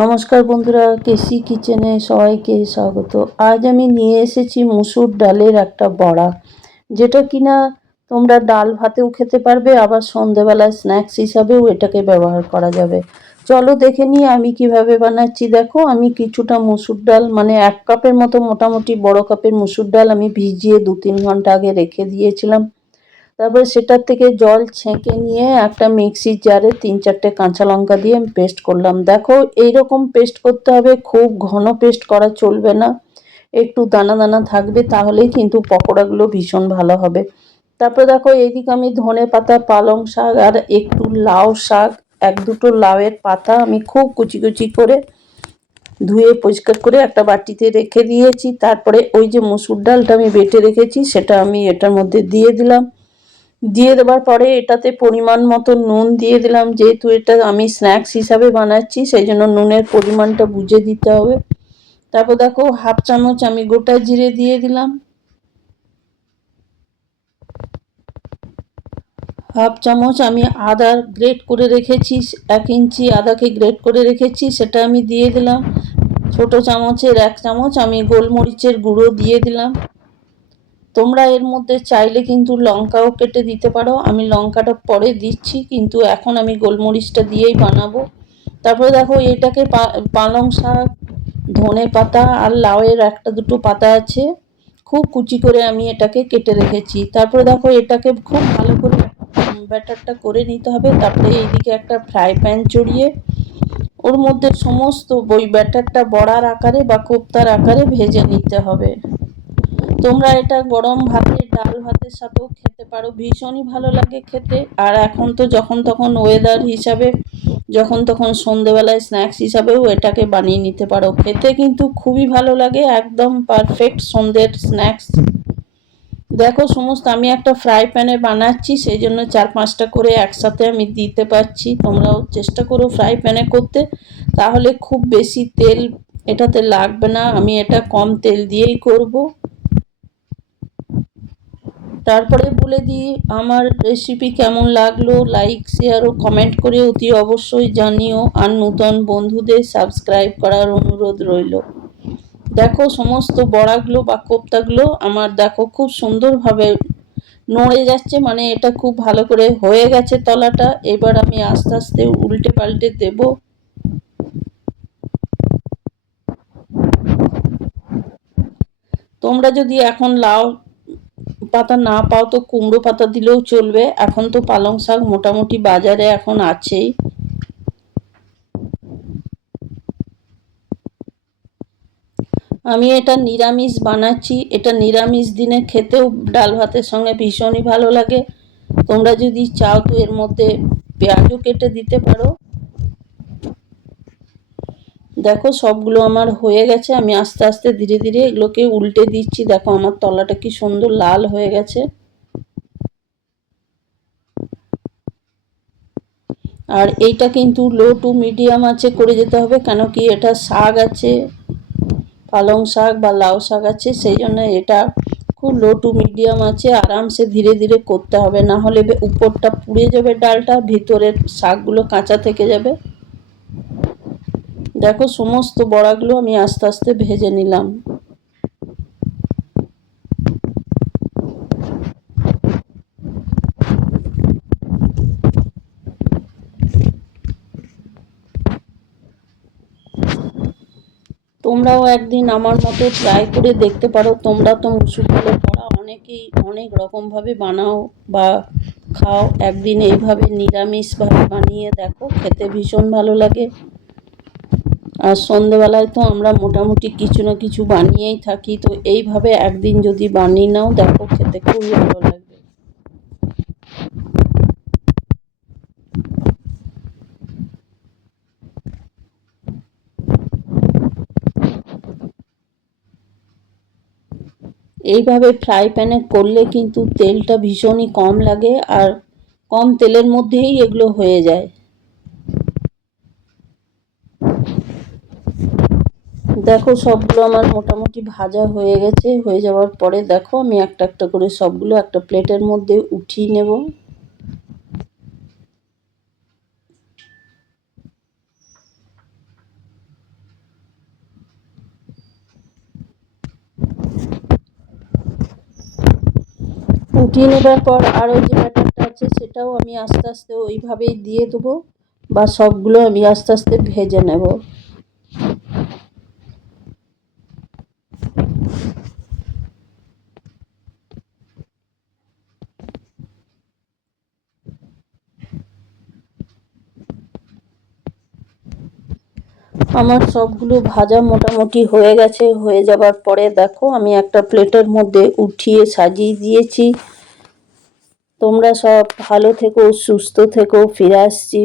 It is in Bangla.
নমস্কার বন্ধুরা, কেসি কিচেনে সবাইকে স্বাগত। আজ আমি নিয়ে এসেছি মুসুর ডালের একটা বড়া, যেটা কিনা তোমরা ডাল ভাতেও খেতে পারবে, আবার সন্ধেবেলায় স্ন্যাক্স হিসাবেও এটাকে ব্যবহার করা যাবে। চলো দেখে নিই আমি কিভাবে বানাচ্ছি। দেখো, আমি কিছুটা মুসুর ডাল, মানে 1 কাপের মতো, মোটামুটি বড় কাপের মুসুর ডাল আমি ভিজিয়ে 2-3 ঘন্টা আগে রেখে দিয়েছিলাম। তারপরে সেটার থেকে জল ছেঁকে নিয়ে একটা মিক্সির জারে 3-4টে কাঁচা লঙ্কা দিয়ে আমি পেস্ট করলাম। দেখো, এইরকম পেস্ট করতে হবে, খুব ঘন পেস্ট করা চলবে না, একটু দানা দানা থাকবে, তাহলেই কিন্তু পকোড়াগুলো ভীষণ ভালো হবে। তারপরে দেখো, এইদিকে আমি ধনে পাতা, পালং শাক আর একটু লাউ শাক, 1-2টো লাউয়ের পাতা আমি খুব কুচি কুচি করে ধুয়ে পরিষ্কার করে একটা বাটিতে রেখে দিয়েছি। তারপরে ওই যে মুসুর ডালটা আমি বেটে রেখেছি সেটা আমি এটার মধ্যে দিয়ে দিলাম। দিয়ে দেওয়ার পরে এটাতে পরিমাণ মতো নুন দিয়ে দিলাম, যেহেতু এটা আমি স্ন্যাক্স হিসাবে বানাচ্ছি সেই জন্য নুনের পরিমাণটা বুঝে দিতে হবে। তারপর দেখো, 1/2 চামচ আমি গোটা জিরে দিয়ে দিলাম, 1/2 চামচ আমি আদা গ্রেট করে রেখেছি, 1 ইঞ্চি আদাকে গ্রেট করে রেখেছি সেটা আমি দিয়ে দিলাম। ছোট চামচের 1 চামচ আমি গোলমরিচের গুঁড়ো দিয়ে দিলাম। তোমরা এর মধ্যে চাইলে কিন্তু লঙ্কাও কেটে দিতে পারো, আমি লঙ্কাটা পরে দিচ্ছি, কিন্তু এখন আমি গোলমরিচটা দিয়েই বানাবো। তারপরে দেখো, এটাকে পালং শাক, ধনে পাতা আর লাউয়ের 1-2টো পাতা আছে, খুব কুচি করে আমি এটাকে কেটে রেখেছি। তারপরে দেখো, এটাকে খুব ভালো করে ব্যাটারটা করে নিতে হবে। তারপরে এইদিকে একটা ফ্রাই প্যান চড়িয়ে ওর মধ্যে সমস্ত ওই ব্যাটারটা বড়ার আকারে বা কোপ্তার আকারে ভেজে নিতে হবে। তোমরা এটা গরম ভাতে, ডাল ভাতের সাথেও খেতে পারো, ভীষণই ভালো লাগে খেতে। আর এখন তো যখন তখন ওয়েদার হিসাবে, যখন তখন সন্ধেবেলায় স্ন্যাক্স হিসাবেও এটাকে বানিয়ে নিতে পারো, খেতে কিন্তু খুবই ভালো লাগে, একদম পারফেক্ট সন্ধ্যের স্ন্যাক্স। দেখো, সমস্ত আমি একটা ফ্রাই প্যানে বানাচ্ছি, সেই জন্য 4-5টা করে একসাথে আমি দিতে পারছি। তোমরাও চেষ্টা করো ফ্রাই প্যানে করতে, তাহলে খুব বেশি তেল এটাতে লাগবে না, আমি এটা কম তেল দিয়েই করব। তারপরে বলে দিই, আমার রেসিপি কেমন লাগলো লাইক, শেয়ার ও কমেন্ট করে অতি অবশ্যই জানিও, আর নতুন বন্ধুদের সাবস্ক্রাইব করার অনুরোধ রইল। দেখো, সমস্ত বড়াগুলো বা কোপ্তাগুলো আমার দেখো খুব সুন্দরভাবে নড়ে যাচ্ছে, মানে এটা খুব ভালো করে হয়ে গেছে তলাটা। এবার আমি আস্তে আস্তে উল্টে পাল্টে দেব। তোমরা যদি এখন লাউ পাতা না পাও তো কুমড়ো পাতা দিলেও চলবে, এখন তো পালং শাক মোটামুটি বাজারে এখন আছেই। আমি এটা নিরামিষ বানাচ্ছি, এটা নিরামিষ দিনে খেতেও ডাল ভাতের সঙ্গে ভীষণই ভালো লাগে। তোমরা যদি চাও তো এর মধ্যে পেঁয়াজও কেটে দিতে পারো। দেখো, সবগুলো আমার হয়ে গেছে, আমি আস্তে আস্তে ধীরে ধীরে এগুলোকে উল্টে দিচ্ছি। দেখো, আমার তলাটা কি সুন্দর লাল হয়ে গেছে। আর এইটা কিন্তু লো টু মিডিয়াম আছে করে যেতে হবে, কেন কি এটা শাক আছে, পালং শাক বা লাউ শাক আছে, সেই জন্য এটা খুব লো টু মিডিয়াম আছে, আরামসে ধীরে ধীরে করতে হবে, না হলে উপরটা পুড়ে যাবে ডালটা, ভিতরের শাকগুলো কাঁচা থেকে যাবে। দেখো, সমস্ত বড়াগুলো আমি আস্তে আস্তে ভেজে নিলাম। তোমরাও একদিন আমার মতো ট্রাই করে দেখতে পারো। তোমরা তো মুসুর ডালের বড়া অনেকেই অনেক রকমভাবে বানাও বা খাও, একদিন এইভাবে নিরামিষভাবে বানিয়ে দেখো, খেতে ভীষণ ভালো লাগে। আর সন্ধেবেলায় তো আমরা মোটামুটি কিছু না কিছু বানিয়েই থাকি, তো এইভাবে একদিন যদি বানিয়ে নাও, দেখো খেতে খুবই ভালো লাগবে। এইভাবে ফ্রাই প্যানে করলে কিন্তু তেলটা ভীষণই কম লাগে, আর কম তেলের মধ্যেই এগুলো হয়ে যায়। দেখো, সবগুলো আমার মোটামুটি ভাজা হয়ে গেছে, হয়ে যাওয়ার পরে দেখো আমি একটা একটা করে সবগুলো একটা প্লেটের মধ্যে উঠিয়ে নেব। ফুটিয়ে নেবার পর আরও যে ব্যাটারটা আছে সেটাও আমি আস্তে আস্তে ওইভাবেই দিয়ে দেবো, বা সবগুলো আমি আস্তে আস্তে ভেজে নেব। আমার সবগুলো ভাজা মোটামুটি হয়ে গেছে। হয়ে যাবার পরে দেখো আমি একটা প্লেটের মধ্যে উঠিয়ে সাজিয়ে দিয়েছি। তোমরা সব ভালো থেকো, সুস্থ থেকো। ফিরে আসছি